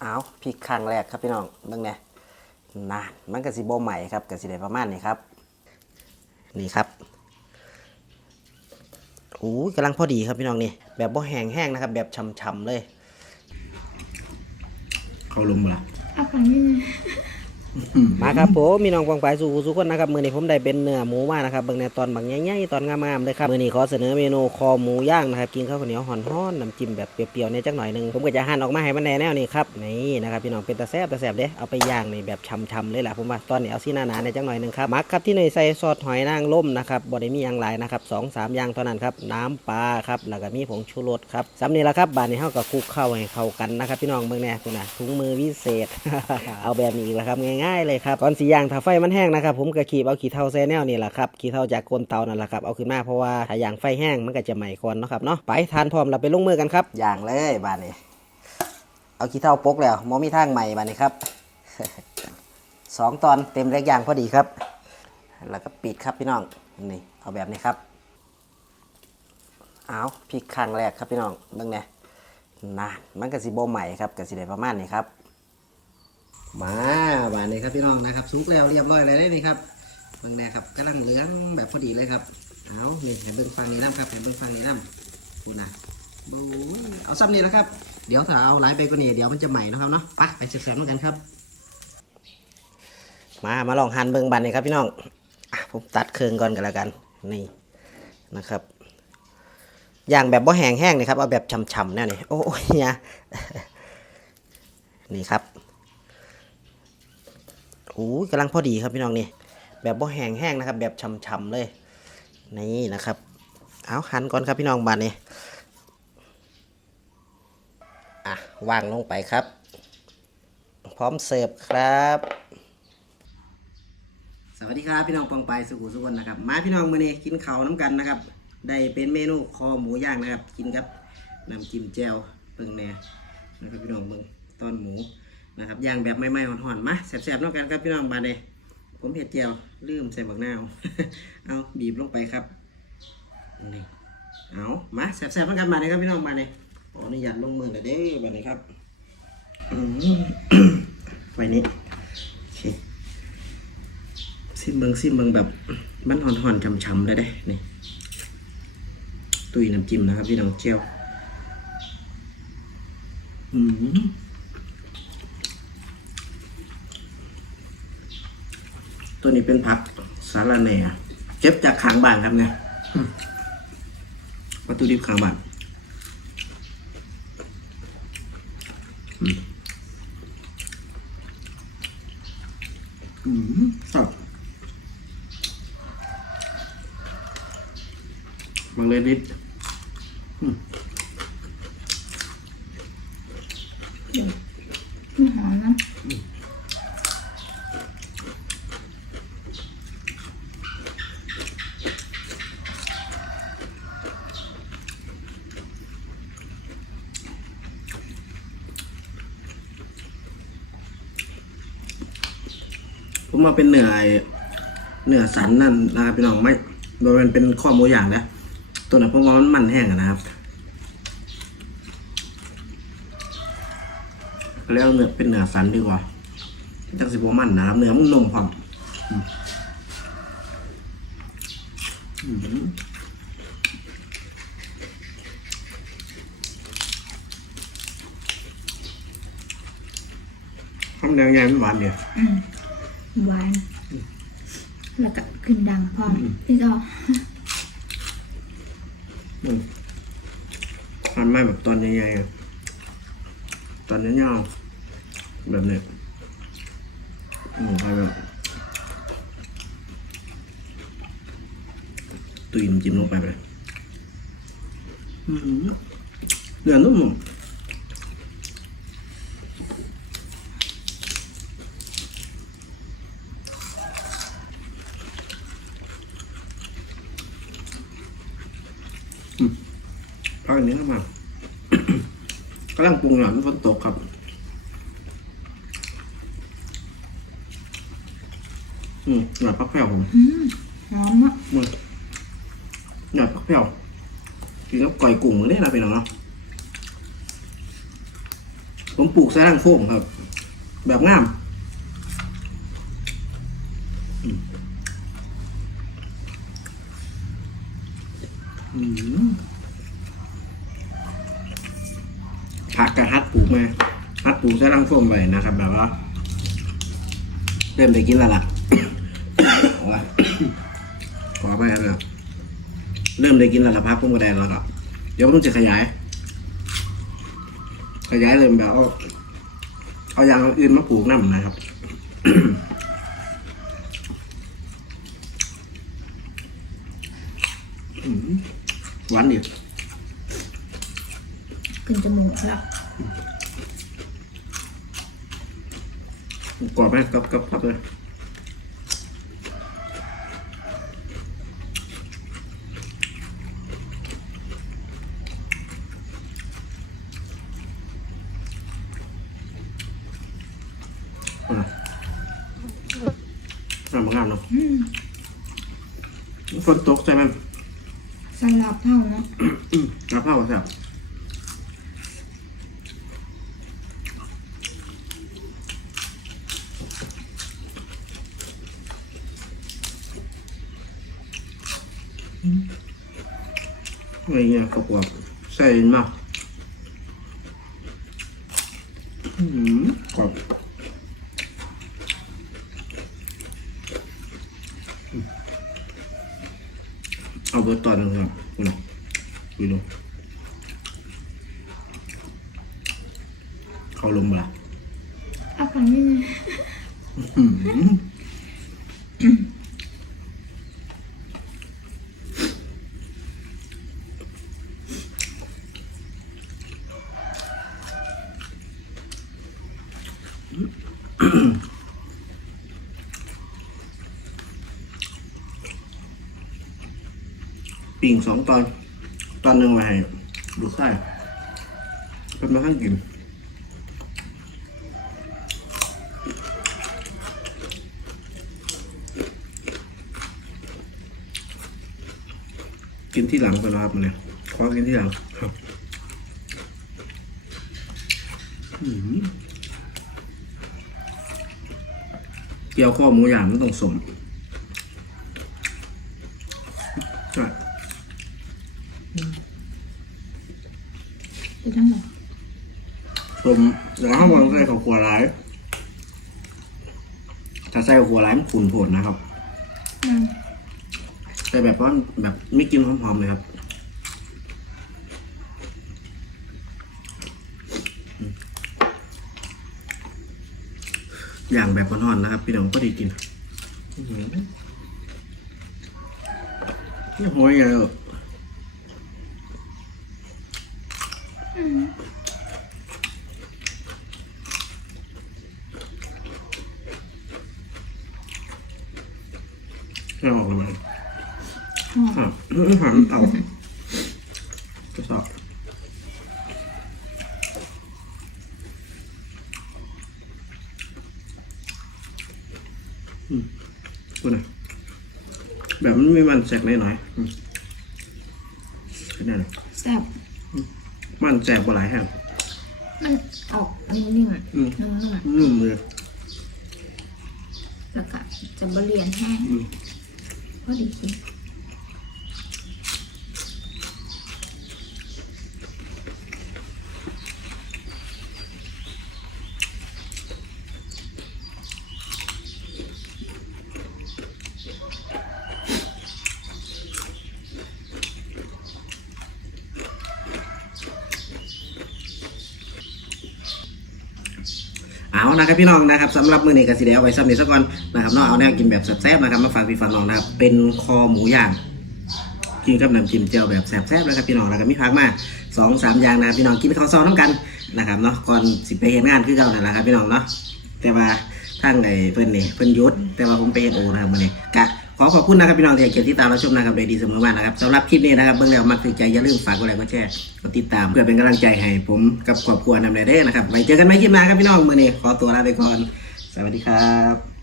เอาพริกครั้งแรกครับพี่น้องเบิ่งแหน่นานมันก็สิบ่ใหม่ครับก็สิได้ประมาณนี้ครับ นี่ครับโอ้ยกำลังพอดีครับพี่น้องนี่แบบบ่แห้งแห้งนะครับ แบบช่ำๆเลย เขาลมละเอาฝั่งนี้ไง มาครับผมมีน้องกวางไปสู่สุขคนนะครับมือนี้ผมได้เป็นเนื้อหมูมานะครับบิ่งในตอนบางใหญ่ๆตอนงามๆเลยครับมือนี้ขอเสนอเมนูคอหมูย่างนะครับกินข้าวเหนียวห่อนๆน้ำจิ้มแบบเปรี้ยวๆในจักหน่อยหนึงผมก็จะหั่นออกมาให้มันแน่แนวนี้ครับนี่นะครับพี่น้องเป็นตาแซบตาแซบเด้เอาไปย่างนี่แบบช่ำๆเลยแหละผมว่าตอนนี้เอาซีหนาๆในจักหน่อยหนึงครับมักครับที่ในใส่ซอสหอยนางรมนะครับบ่ได้มีอย่างหลายนะครับสองสามอย่างเท่านั้นครับน้ำปลาครับแล้วก็มีผงชูรสครับสำนี้ละครับบานนี้เฮากับคลุกเข้าให้เข้ากันนะครับพี่น้องเบิ่งแน่คุณนะถุงมือวิเศษ เอาแบบนี้อีกแล้วครับง่ายๆเลยครับก่อนสีย่างถ้าไฟมันแห้งนะครับผมก็ขีบเอาขี้เถ้าแซ่แนวนี่แหละครับขี้เถ้าจากโคนเตานั่นแหละครับเอาขึ้นมาเพราะว่าถ้าย่างไฟแห้งมันก็จะไหม้ก่อนเนาะครับเนาะไปทานพร้อมเราไปลงมือกันครับย่างเลยบานนี้ เอาขี้เถ้าปกแล้วมอมีทางใหม่บานนี้ครับสองตอนเต็มเล็กอย่างพอดีครับ แล้วก็ปิดครับพี่น้องนี่เอาแบบนี้ครับเอาพริกคังแรกครับพี่น้องเบิ่งแหน่นานมันก็สิบ่ใหม่ครับก็สิได้ประมาณนี้ครับ มาบานนี้ครับพี่น้องนะครับสุกแล้วเรียบร้อยเลยได้นี่ครับเบิ่งแน่ครับกำลังเหลืองแบบพอดีเลยครับเอานี่ให้เบิ่งฟังนี้น้ำครับเบิ่งฟังนี้น้ำพูดนะบูเอาซ้ำนี่นะครับ เดี๋ยวถ้าเอาหลายไปกว่านี้เดี๋ยวมันจะใหม่นะครับเนาะไปไปแซ่บๆด้วยกันครับ มามาลองหั่นเบิ่งบันนี่ครับพี่น้องผมตัดเครื่องก่อนกันแล้วกันนี่นะครับอย่างแบบบ่แห้งแห้งนี่ครับเอาแบบฉ่ำๆแน่นี่โอ้ยเนี่ยนี่ครับ โอ้กำลังพอดีครับพี่น้องนี่แบบบ่แห้งแห้งนะครับ แบบฉ่ำๆเลย นี่นะครับ เอาหันก่อนครับพี่น้องบันนี่อะวางลงไปครับ พร้อมเสิร์ฟครับ สวัสดีครับพี่น้องปองไปสุขุสุขคนนะครับ มาพี่น้องมื้อนี้กินข้าวน้ำกันนะครับ ได้เป็นเมนูคอหมูย่างนะครับ กินกับน้ำจิ้มแจ่วเปิงแหน่นะครับพี่น้องเบิ่งตอนหมู นะครับย่างแบบไม่ๆห่อนๆมาแซ่บๆน้ำกันครับพี่น้องมาเลยผมเห็ดแจ่วลืมใส่บักนาวเอาบีบลงไปครับนี่เอามาแซ่บๆน้ำกันมาเลยครับพี่น้องมาเลยขออนุญาตลงมือเลยเด้อบัดนี้ครับไว้นี้ซิมเบิงซิมเบิงแบบมันห่อนๆช้ำๆเลยเด้นี่ตุยน้ำจิ้มนะครับพี่น้องเจียวอืม ตัวนี้เป็นผักสาลาแหน่เก็บจากขางบ้านครับเนี่ยอืมวัตถุดิบขางบ้านอืมอืมสดบางเลยนิด ผมมาเป็นเหนือไอ้เหนือสันนั่นนะครับพี่น้องไม่โดยมันเป็นข้อมูอย่างนะตัวนั้นผมว่ามันมันแห้งนะครับเรียกว่าเนื้อเป็นเหนือสันดีกว่าจังสิบมันนะครับเนื้อมันนุ่มพร้อมอืมอืมข้าวแดงใหญ่ไม่หวานเดียวอื หวาน แล้วก็ขึ้นดังพร้อมพี่ก็อืมทานไม่แบบตอนใหญ่ๆอะตอนยาวๆแบบเนี้ยอืมเอาแบบตุยน้ำจิ้มลงไปเลยอืมเนื้อนุ่ม พักอันนี้เข้ามากำลังปรุงหลังฝนตกครับอืมหน่อยพักแผ่วผมอืมหอมอะมึงหน่อยพักแผ่วกินกับก่อยกุ้งมือได้นะพี่น้องเนาะผมปลูกใส่รังโฟมครับ แบบงามอืม ผักกับฮัดปลูกมาฮัดปลูกใส่รังโฟมไว้นะครับ แบบว่าเริ่มได้กินล้วล่ะโอ้ยขอไปครับเนี่ยเริ่มได้กินล้วล่ะพักพุ่งกระแดงแล้วก็เดี๋ยวผมจะขยาย ขยายเลยแบบเอาเอาอย่างอื่นมาปลูกน้ำนะครับหวานดิ ขึ้นจมูกแล้วกรอบไหมกรอบกรอบกรอบเลยเอาล่ะเอามางามเนาะอืมฝนตกใช่ไหมสลับเท่าเนาะอืมรับเข้าใช่ อะไรเงี้ยกรอบๆใส่เห็นมาอืมกรอบเอาเบอร์ตัวหนึงครับคุณหรอคุยดูเข้าลงมาละเอาฝั่งนี้ไง ปิ่งสองตอน ตอนหนึ่งมาให้ดูใต้เป็นมาข้างกินกินที่หลังไปล้วครับมันเนี่ยขอกินที่หลังครับเกี่ยวข้อหมูย่างไม่ต้องสม ไปทั้งหมดสมแล้วข้าวมันใส่ข้าวขัวร้ายถ้าใส่ข้าวขัวร้ายมันขุ่นโผดนะครับนั่นใส่แบบว่าแบบไม่กินหอมๆเลยครับอืมอย่างแบบอ่อนๆนะครับ พี่น้องก็ดีกินอื้อหือนี่โหยไงเออ อืม ไม่ออกเลยมันหอมอะหันเอาจะสอบอืมพูดหน่อยแบบมันมีมันแสกหน่อยๆอืมแค่นั้นแหละแซ่บมันแสกกว่าหลายแห่งมันออกนิ่มอืมๆนุ่มนุ่มเลยๆแล้วก็จะบะเรียนแห้ง อื เอานะครับพี่น้องนะครับสำหรับมือนี้ก็สิเดียวไว้ซ้ำนี้สักก่อนนะครับน้องเอาแนวกินแบบแซ่บๆนะครับมาฝากพี่ฝากน้องนะครับเป็นคอหมูย่างกินกับน้ำจิ้มเจียวแบบแซ่บๆนะครับพี่น้องแล้วก็มีพักมาสองสามอย่างนะครับพี่น้องกินข้าวซอยน้ำกันนะครับเนาะก่อนสิไปเห็นงานคือเก่านั่นแหละครับพี่น้องเนาะแต่ว่าทางไอ้เพิ่นนี่เพิ่นยุดแต่ว่าผมไปเห็นโอนะครับมือนี้กะ ขอขอบคุณนะครับพี่น้องที่ให้เกียรติติดตามรับชมนะครับโดยดีเสมอมานะครับสำหรับคลิปนี้นะครับเบิ่งแล้วมักถือใจอย่าลืมฝากกดไลค์กดแชร์กดติดตามเพื่อเป็นกำลังใจให้ผมกับครอบครัวนำเด้อนะครับไว้เจอกันใหม่คลิปหน้าครับพี่น้องมื้อนี้ขอตัวลาไปก่อน สวัสดีครับ